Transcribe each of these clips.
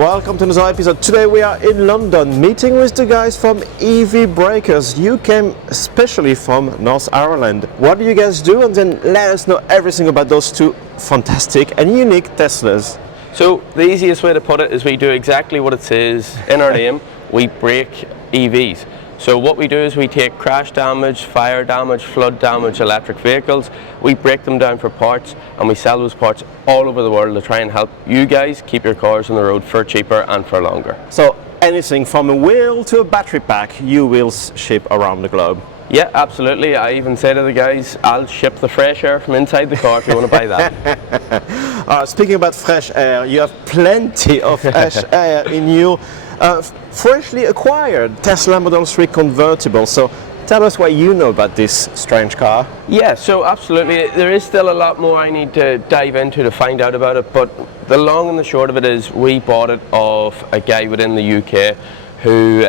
Welcome to another episode. Today we are in London meeting with the guys from EV Breakers. You came especially from North Ireland. What do you guys do? And then let us know everything about those two fantastic and unique Teslas. So the easiest way to put it is we do exactly what it says in our name. We break EVs. So what we do is we take crash damage, fire damage, flood damage, electric vehicles, we break them down for parts and we sell those parts all over the world to try and help you guys keep your cars on the road for cheaper and for longer. So anything from a wheel to a battery pack, you will ship around the globe. Yeah, absolutely. I even say to the guys, I'll ship the fresh air from inside the car if you want to buy that. Speaking about fresh air, you have plenty of fresh air in your freshly acquired Tesla Model 3 Convertible. So tell us what you know about this strange car. Yeah, so absolutely. There is still a lot more I need to dive into to find out about it, but the long and the short of it is we bought it off a guy within the UK who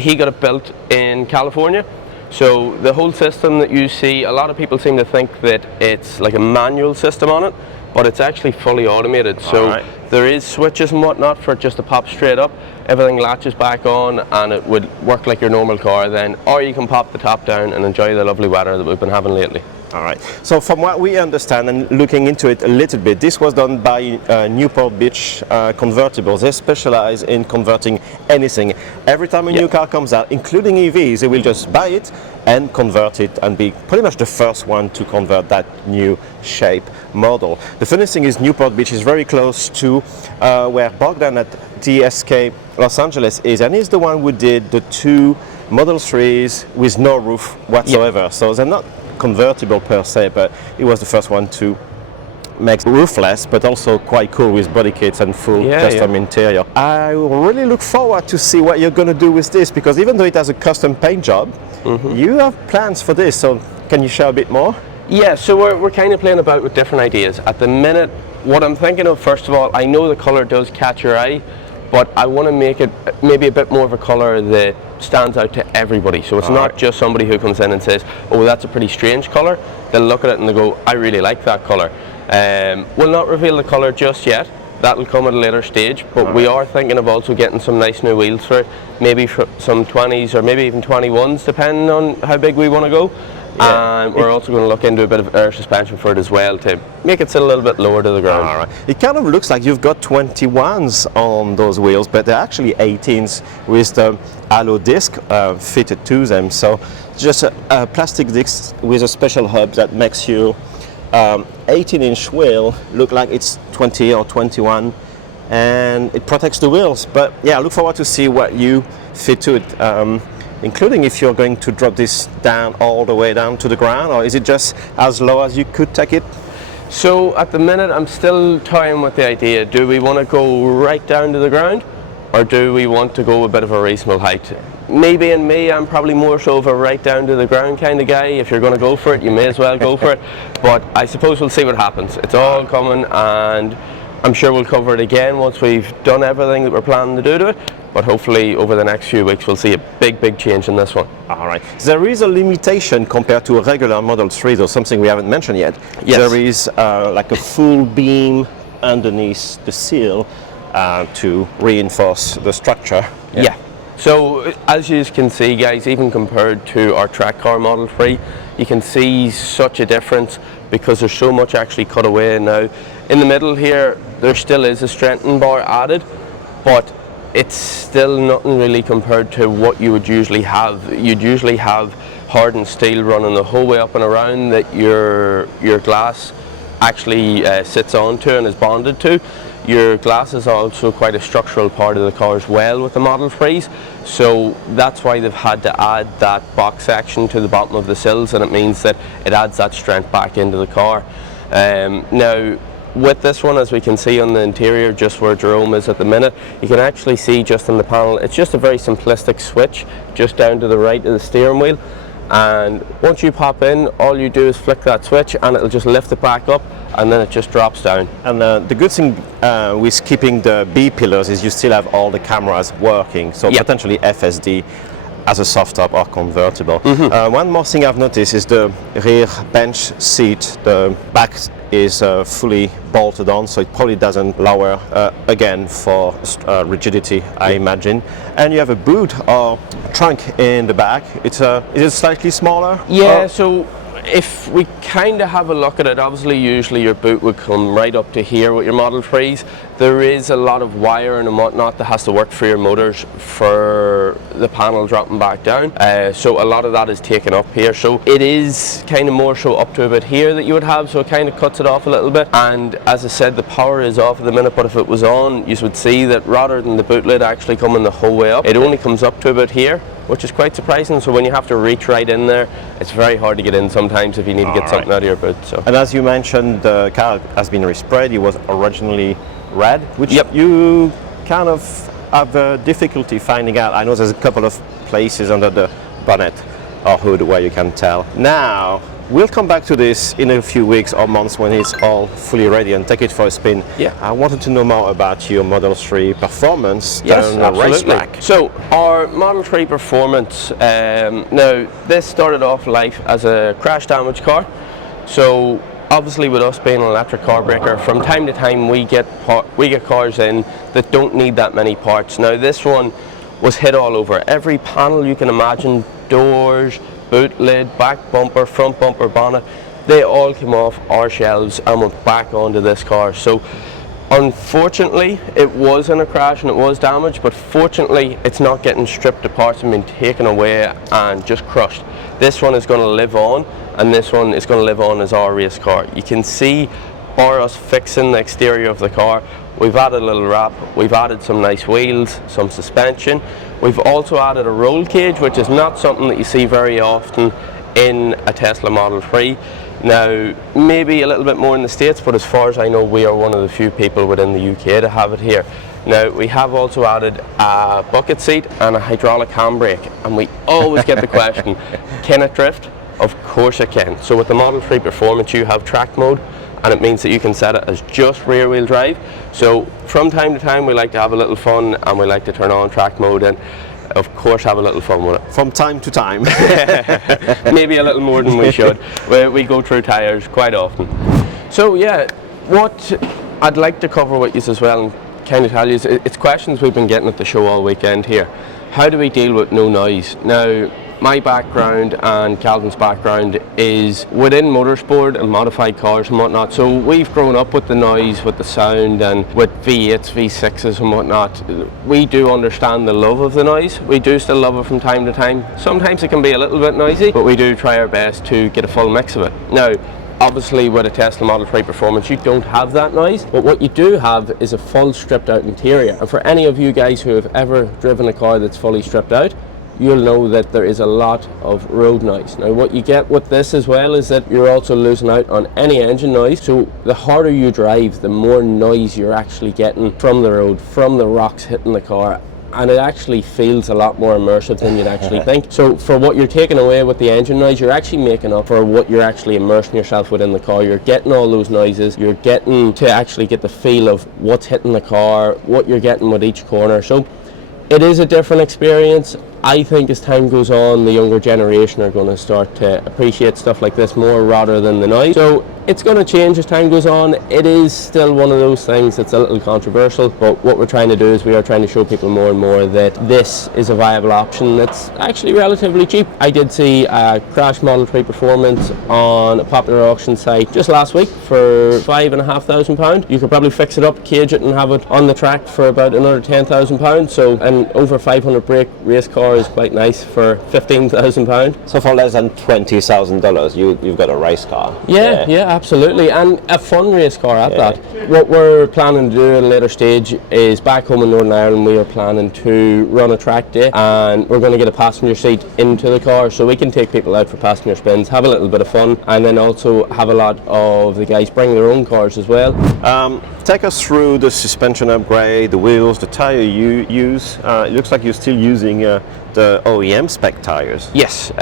he got it built in California. So the whole system that you see, a lot of people seem to think that it's like a manual system on it, but it's actually fully automated. So there is switches and whatnot for it just to pop straight up. Everything latches back on and it would work like your normal car then, or you can pop the top down and enjoy the lovely weather that we've been having lately. Alright, so from what we understand and looking into it a little bit, this was done by Newport Beach Convertibles. They specialize in converting anything. Every time a new car comes out, including EVs, they will just buy it and convert it and be pretty much the first one to convert that new shape model. The funny thing is Newport Beach is very close to where Bogdan at DSK Los Angeles is, and he's the one who did the two Model 3s with no roof whatsoever. So they're not convertible per se, but he was the first one to make roofless, but also quite cool with body kits and full custom interior. I really look forward to see what you're going to do with this, because even though it has a custom paint job, you have plans for this. So can you share a bit more? Yeah, so we're kind of playing about with different ideas. At the minute, what I'm thinking of, first of all, I know the colour does catch your eye, but I want to make it maybe a bit more of a colour that stands out to everybody. So it's not just somebody who comes in and says, oh, that's a pretty strange colour. They'll look at it and they go, I really like that colour. We'll not reveal the colour just yet. That'll come at a later stage, but we are thinking of also getting some nice new wheels for it, maybe for some 20s or maybe even 21s, depending on how big we want to go. And we're also going to look into a bit of air suspension for it as well to make it sit a little bit lower to the ground. It kind of looks like you've got 21s on those wheels, but they're actually 18s with the alloy disc fitted to them. So just a plastic disc with a special hub that makes you 18-inch wheel look like it's 20 or 21, and it protects the wheels. But yeah, I look forward to see what you fit to it. Including if you're going to drop this down all the way down to the ground, or is it just as low as you could take it? So at the minute I'm still toying with the idea, do we want to go right down to the ground, or do we want to go a bit of a reasonable height? Maybe in me, I'm probably more so of a right down to the ground kind of guy. If you're going to go for it, you may as well go for it. But I suppose we'll see what happens. It's all coming, and I'm sure we'll cover it again once we've done everything that we're planning to do to it. But hopefully over the next few weeks we'll see a big change in this one. Alright. There is a limitation compared to a regular Model 3, though, something we haven't mentioned yet. Yes. There is like a full beam underneath the seal to reinforce the structure. Yeah. So as you can see, guys, even compared to our track car Model 3, you can see such a difference because there's so much actually cut away now. In the middle here, there still is a strengthening bar added, but it's still nothing really compared to what you would usually have. You'd usually have hardened steel running the whole way up and around that your glass actually sits onto and is bonded to. Your glass is also quite a structural part of the car as well with the Model 3s, so that's why they've had to add that box section to the bottom of the sills, and it means that it adds that strength back into the car. Now with this one, as we can see on the interior, just where Jerome is at the minute, you can actually see just on the panel, it's just a very simplistic switch just down to the right of the steering wheel, and once you pop in, all you do is flick that switch and it'll just lift it back up, and then it just drops down. And the good thing with keeping the B pillars is you still have all the cameras working, so potentially FSD as a soft top or convertible. One more thing I've noticed is the rear bench seat, the back is fully bolted on, so it probably doesn't lower again for rigidity, I imagine. And you have a boot or trunk in the back. Is it slightly smaller? Yeah, so if we kind of have a look at it, obviously usually your boot would come right up to here with your Model 3s. There is a lot of wiring and whatnot that has to work for your motors for the panel dropping back down. So a lot of that is taken up here. So it is kind of more so up to about here that you would have, so it kind of cuts it off a little bit. And as I said, the power is off at the minute, but if it was on, you would see that rather than the boot lid actually coming the whole way up, it only comes up to about here, which is quite surprising. So when you have to reach right in there, it's very hard to get in sometimes if you need to get something out of your boot. So. And as you mentioned, the car has been resprayed. It was originally red, which Yep. you kind of have difficulty finding out. I know there's a couple of places under the bonnet or hood where you can tell. Now, we'll come back to this in a few weeks or months when it's all fully ready and take it for a spin. Yeah. I wanted to know more about your Model 3 performance Yes, down the absolutely. racetrack. So our Model 3 performance, now this started off life as a crash damage car. So obviously with us being an electric car breaker, from time to time we get cars in that don't need that many parts. Now this one was hit all over. Every panel you can imagine, doors, boot lid, back bumper, front bumper, bonnet, they all came off our shelves and went back onto this car. So unfortunately it was in a crash and it was damaged, but fortunately it's not getting stripped apart and been taken away and just crushed. This one is going to live on, and this one is going to live on as our race car. You can see, bar us fixing the exterior of the car, we've added a little wrap, we've added some nice wheels, some suspension. We've also added a roll cage, which is not something that you see very often in a Tesla Model 3. Now, maybe a little bit more in the States, but as far as I know, we are one of the few people within the UK to have it here. Now, we have also added a bucket seat and a hydraulic handbrake, and we always get the question, can it drift? Of course it can. So with the Model 3 Performance, you have track mode, and it means that you can set it as just rear wheel drive. So from time to time we like to have a little fun and we like to turn on track mode and of course have a little fun with it. From time to time. Maybe a little more than we should. We go through tyres quite often. So yeah, what I'd like to cover with you as well and kind of tell you is it's questions we've been getting at the show all weekend here. How do we deal with no noise? Now, my background and Calvin's background is within motorsport and modified cars and whatnot, so we've grown up with the noise, with the sound, and with V8s, V6s and whatnot. We do understand the love of the noise. We do still love it from time to time. Sometimes it can be a little bit noisy, but we do try our best to get a full mix of it. Now, obviously with a Tesla Model 3 Performance you don't have that noise, but what you do have is a full stripped out interior. And for any of you guys who have ever driven a car that's fully stripped out, you'll know that there is a lot of road noise. Now what you get with this as well is that you're also losing out on any engine noise, so the harder you drive, the more noise you're actually getting from the road, from the rocks hitting the car, and it actually feels a lot more immersive than you'd actually think. So for what you're taking away with the engine noise, you're actually making up for what you're actually immersing yourself within the car. You're getting all those noises, you're getting to actually get the feel of what's hitting the car, what you're getting with each corner. So it is a different experience. I think as time goes on, the younger generation are going to start to appreciate stuff like this more rather than the noise. So it's going to change as time goes on. It is still one of those things that's a little controversial, but what we're trying to do is we are trying to show people more and more that this is a viable option that's actually relatively cheap. I did see a Crash Model 3 Performance on a popular auction site just last week for £5,500. You could probably fix it up, cage it and have it on the track for about another £10,000. So an over 500 brake race car is quite nice for £15,000. So for less than $20,000 you've got a race car. Yeah, absolutely, and a fun race car at that. What we're planning to do at a later stage is back home in Northern Ireland we are planning to run a track day, and we're going to get a passenger seat into the car so we can take people out for passenger spins, have a little bit of fun, and then also have a lot of the guys bring their own cars as well. Take us through the suspension upgrade, the wheels, the tire you use. It looks like you're still using the OEM spec tires. Yes,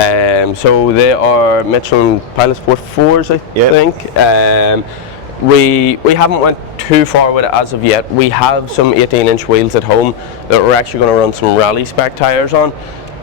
so they are Michelin Pilot Sport 4s, I think. We haven't went too far with it as of yet. We have some 18-inch wheels at home that we're actually going to run some rally spec tires on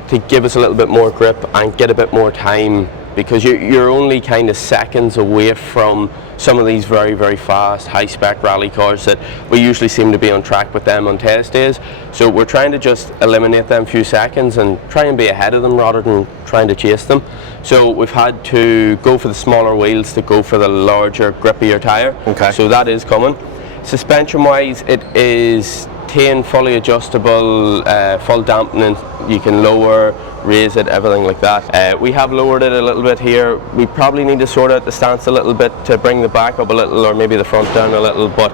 to give us a little bit more grip and get a bit more time because you're only kind of seconds away from some of these very, very fast, high-spec rally cars that we usually seem to be on track with them on test days. So we're trying to just eliminate them few seconds and try and be ahead of them rather than trying to chase them. So we've had to go for the smaller wheels to go for the larger, grippier tyre. Okay. So that is coming. Suspension-wise, it is 10 fully adjustable, full dampening. You can lower, raise it, everything like that. We have lowered it a little bit here. We probably need to sort out the stance a little bit to bring the back up a little, or maybe the front down a little, but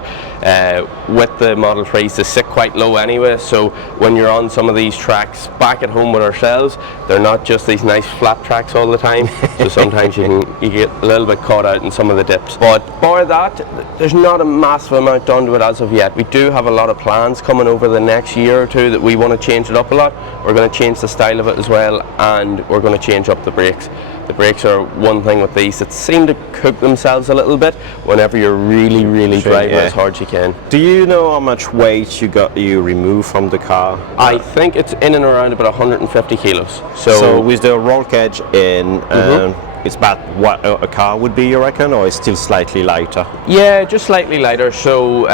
with the Model 3s, they sit quite low anyway, so when you're on some of these tracks back at home with ourselves, they're not just these nice flat tracks all the time, so sometimes you get a little bit caught out in some of the dips. But bar that, there's not a massive amount done to it as of yet. We do have a lot of plans coming over the next year or two that we want to change it up a lot. We're going to change the style of it as well, and we're going to change up the brakes. The brakes are one thing with these that seem to cook themselves a little bit whenever you're really driving as hard as you can. Do you know how much weight you remove from the car? I think it's in and around about 150 kilos. So with the roll cage in, it's about what a car would be, you reckon, or is still slightly lighter? Yeah, just slightly lighter. So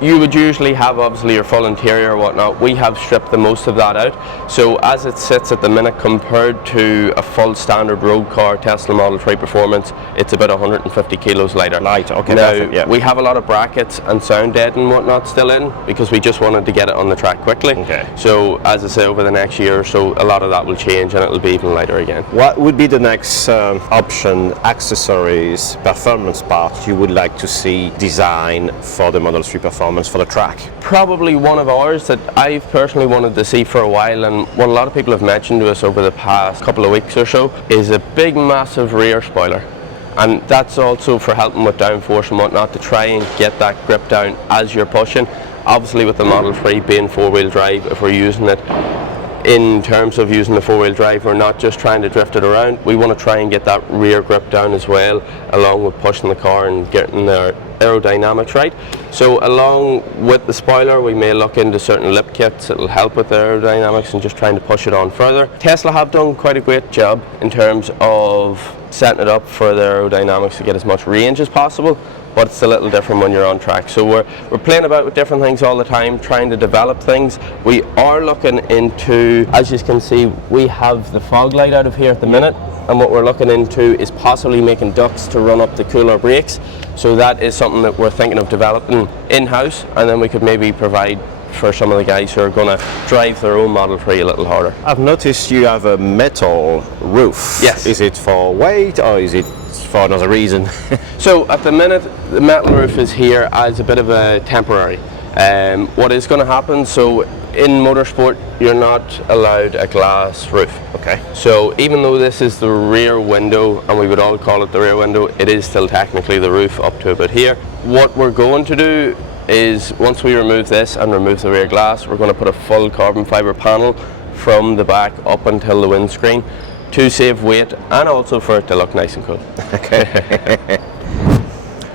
you would usually have obviously your full interior or whatnot. We have stripped the most of that out. So as it sits at the minute compared to a full standard road car, Tesla Model 3 Performance, it's about 150 kilos lighter. Lighter, okay. Now, perfect, yeah. we have a lot of brackets and sound dead and whatnot still in because we just wanted to get it on the track quickly. Okay. So as I say, over the next year or so, a lot of that will change and it'll be even lighter again. What would be the next option, accessories, performance part you would like to see design for the Model 3 Performance for the track? Probably one of ours that I've personally wanted to see for a while, and what a lot of people have mentioned to us over the past couple of weeks or so, is a big massive rear spoiler. And that's also for helping with downforce and whatnot, to try and get that grip down as you're pushing. Obviously with the Model 3 being four-wheel drive, if we're using it in terms of using the four-wheel drive, we're not just trying to drift it around. We want to try and get that rear grip down as well, along with pushing the car and getting the aerodynamics right. So along with the spoiler, we may look into certain lip kits that will help with the aerodynamics and just trying to push it on further. Tesla have done quite a great job in terms of setting it up for the aerodynamics to get as much range as possible, but it's a little different when you're on track. So we're playing about with different things all the time, trying to develop things. We are looking into, as you can see, we have the fog light out of here at the minute, and what we're looking into is possibly making ducts to run up the cooler brakes. So that is something that we're thinking of developing in-house, and then we could maybe provide for some of the guys who are going to drive their own Model 3 a little harder. I've noticed you have a metal roof. Yes. Is it for weight or is it for another reason? So at the minute, the metal roof is here as a bit of a temporary. What is going to happen, so in motorsport, you're not allowed a glass roof. Okay. So even though this is the rear window, and we would all call it the rear window, it is still technically the roof up to about here. What we're going to do is, once we remove this and remove the rear glass, we're going to put a full carbon fibre panel from the back up until the windscreen to save weight and also for it to look nice and cool. Okay.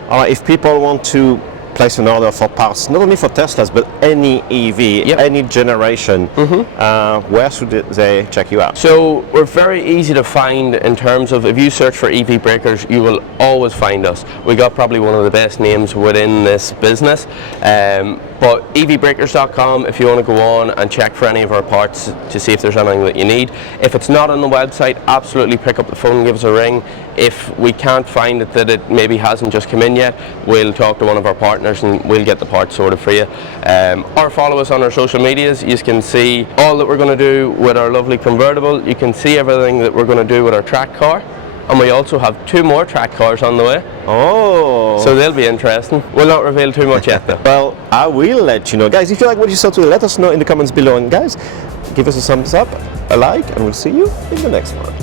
All right, if people want to place an order for parts, not only for Teslas, but any EV, any generation, where should they check you out? So we're very easy to find in terms of, if you search for EV breakers, you will always find us. We got probably one of the best names within this business. But evbreakers.com if you want to go on and check for any of our parts to see if there's anything that you need. If it's not on the website, absolutely pick up the phone and give us a ring. If we can't find it, that it maybe hasn't just come in yet, we'll talk to one of our partners and we'll get the parts sorted for you. Or follow us on our social medias. You can see all that we're going to do with our lovely convertible. You can see everything that we're going to do with our track car. And we also have 2 more track cars on the way. Oh! So they'll be interesting. We'll not reveal too much yet though. Well, I will let you know. Guys, if you like what you saw today, let us know in the comments below. And guys, give us a thumbs up, a like, and we'll see you in the next one.